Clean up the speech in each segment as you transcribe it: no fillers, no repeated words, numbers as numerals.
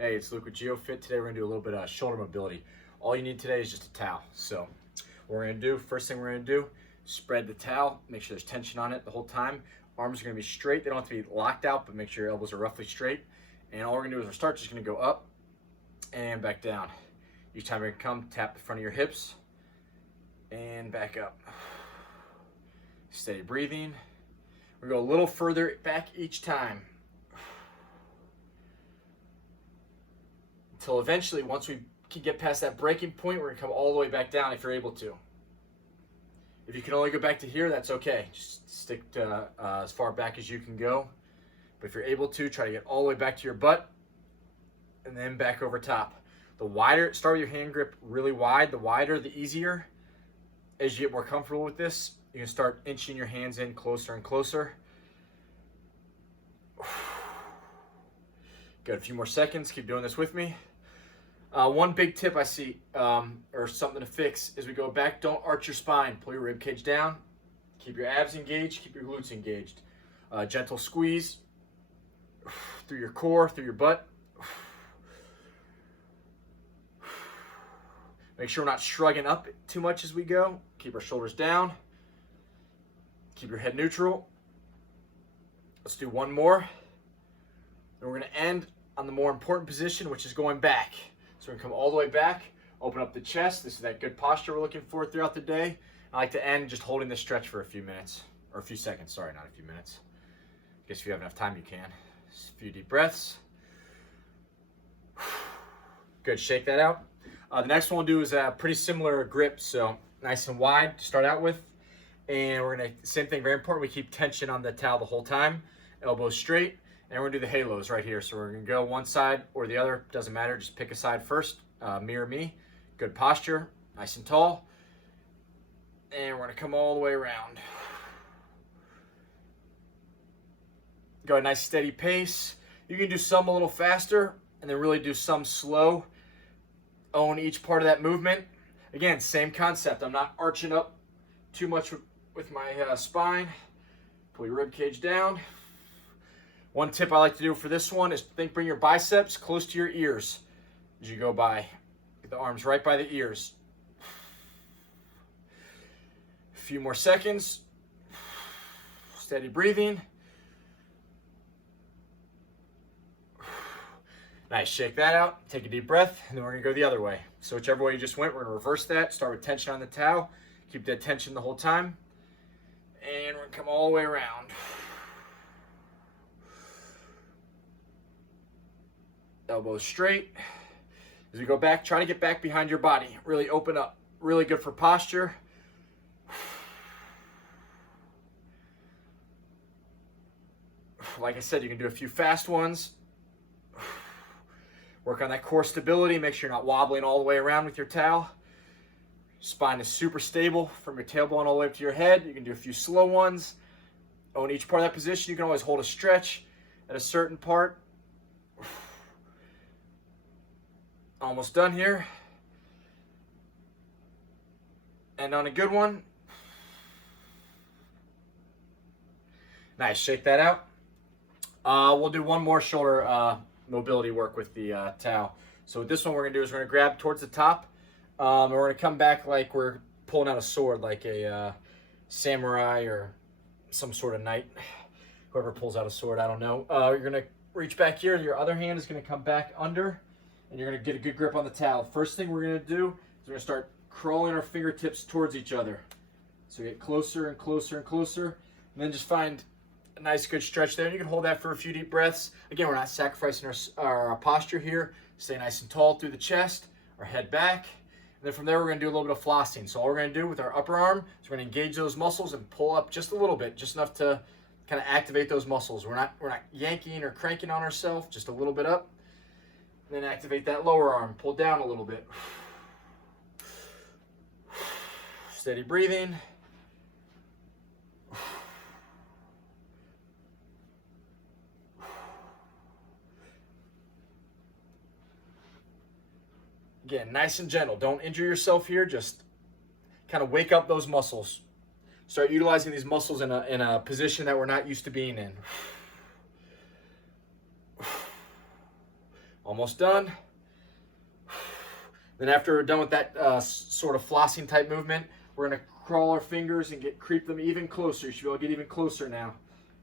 Hey, it's Luke with GeoFit. Today we're gonna do a little bit of shoulder mobility. All you need today is just a towel. So what we're gonna do, first thing we're gonna do, spread the towel, make sure there's tension on it the whole time. Arms are gonna be straight. They don't have to be locked out, but make sure your elbows are roughly straight. And all we're gonna do is we're just gonna go up and back down. Each time you're gonna come, tap the front of your hips and back up. Steady breathing. We go a little further back each time. Until eventually, once we can get past that breaking point, we're gonna come all the way back down if you're able to. If you can only go back to here, that's okay. Just stick to as far back as you can go. But if you're able to, try to get all the way back to your butt and then back over top. The wider, start with your hand grip really wide. The wider, the easier. As you get more comfortable with this, you can start inching your hands in closer and closer. Got a few more seconds. Keep doing this with me. One big tip I see, or something to fix, is we go back, don't arch your spine. Pull your rib cage down. Keep your abs engaged. Keep your glutes engaged. Gentle squeeze through your core, through your butt. Make sure we're not shrugging up too much as we go. Keep our shoulders down. Keep your head neutral. Let's do one more. And we're going to end on the more important position, which is going back. So we're going to come all the way back, open up the chest. This is that good posture we're looking for throughout the day. I like to end just holding this stretch for a few minutes, or a few seconds. Sorry, not a few minutes. I guess if you have enough time, you can. Just a few deep breaths. Good, shake that out. The next one we'll do is a pretty similar grip, so nice and wide to start out with. And we're gonna, same thing, very important, we keep tension on the towel the whole time. Elbows straight, and we're gonna do the halos right here. So we're gonna go one side or the other, doesn't matter, just pick a side first. Mirror me, good posture, nice and tall. And we're gonna come all the way around. Go a nice steady pace. You can do some a little faster, and then really do some slow. Own each part of that movement. Again, same concept. I'm not arching up too much with my spine. Pull your rib cage down. One tip I like to do for this one is bring your biceps close to your ears as you go by. Get the arms right by the ears. A few more seconds. Steady breathing. Nice, shake that out, take a deep breath, and then we're gonna go the other way. So whichever way you just went, we're gonna reverse that, start with tension on the towel, keep that tension the whole time, and we're gonna come all the way around. Elbows straight. As we go back, try to get back behind your body, really open up, really good for posture. Like I said, you can do a few fast ones. Work on that core stability. Make sure you're not wobbling all the way around with your towel. Spine is super stable from your tailbone all the way up to your head. You can do a few slow ones. Own each part of that position. You can always hold a stretch at a certain part. Almost done here. And on a good one. Nice, shake that out. We'll do one more shoulder mobility work with the towel. So with this one we're gonna do is we're gonna grab towards the top, and we're gonna come back like we're pulling out a sword, like a samurai or some sort of knight. Whoever pulls out a sword, I don't know. You're gonna reach back here, your other hand is gonna come back under, and you're gonna get a good grip on the towel. First thing we're gonna do is we're gonna start crawling our fingertips towards each other. So get closer and closer and closer, and then just find a nice good stretch there. And you can hold that for a few deep breaths. Again, we're not sacrificing our posture here. Stay nice and tall through the chest, our head back. And then from there, we're gonna do a little bit of flossing. So all we're gonna do with our upper arm is we're gonna engage those muscles and pull up just a little bit, just enough to kind of activate those muscles. We're not yanking or cranking on ourselves, just a little bit up. And then activate that lower arm, pull down a little bit. Steady breathing. Again, nice and gentle. Don't injure yourself here. Just kind of wake up those muscles. Start utilizing these muscles in a position that we're not used to being in. Almost done. Then after we're done with that sort of flossing type movement, we're gonna crawl our fingers and creep them even closer. You should be able to get even closer now.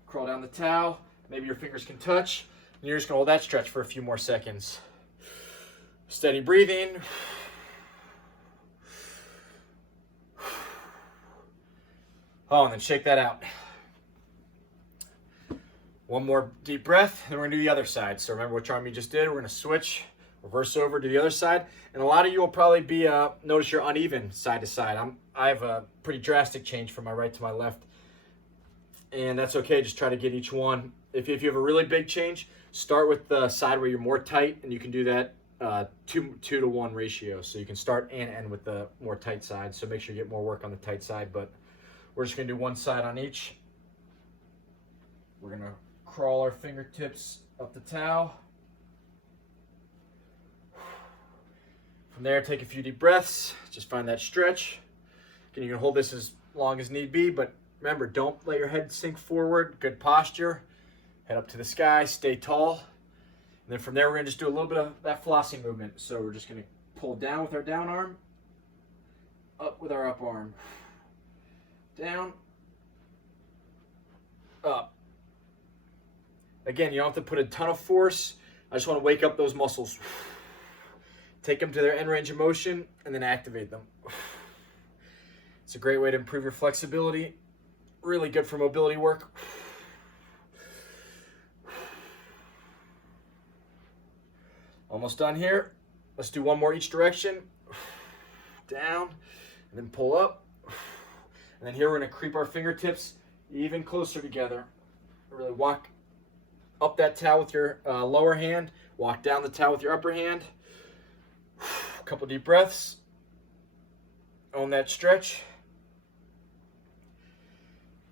Crawl down the towel. Maybe your fingers can touch. And you're just gonna hold that stretch for a few more seconds. Steady breathing. Oh, and then shake that out. One more deep breath, and we're gonna do the other side. So remember which arm you just did. We're gonna switch, reverse over to the other side. And a lot of you will probably be, notice you're uneven side to side. I have a pretty drastic change from my right to my left. And that's okay, just try to get each one. If you have a really big change, start with the side where you're more tight, and you can do that 2-to-1 ratio. So you can start and end with the more tight side. So make sure you get more work on the tight side, but we're just gonna do one side on each. We're gonna crawl our fingertips up the towel. From there, take a few deep breaths. Just find that stretch. Again, you can hold this as long as need be, but remember, don't let your head sink forward. Good posture. Head up to the sky, stay tall. And then from there, we're gonna just do a little bit of that flossing movement. So we're just gonna pull down with our down arm, up with our up arm. Down, up. Again, you don't have to put a ton of force. I just want to wake up those muscles. Take them to their end range of motion and then activate them. It's a great way to improve your flexibility. Really good for mobility work. Almost done here. Let's do one more each direction. Down, and then pull up. And then here we're going to creep our fingertips even closer together. Really walk up that towel with your lower hand. Walk down the towel with your upper hand. A couple deep breaths. Own that stretch.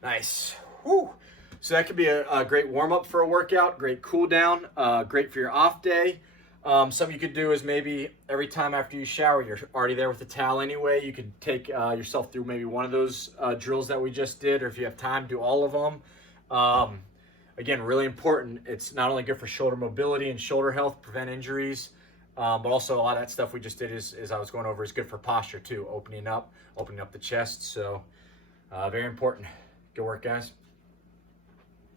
Nice. Woo. So that could be a great warm-up for a workout, great cool down, great for your off day. Something you could do is maybe every time after you shower, you're already there with the towel anyway. You could take yourself through maybe one of those drills that we just did, or if you have time, do all of them. Again, really important. It's not only good for shoulder mobility and shoulder health, prevent injuries, but also a lot of that stuff we just did is I was going over, is good for posture too, opening up the chest. So very important. Good work, guys.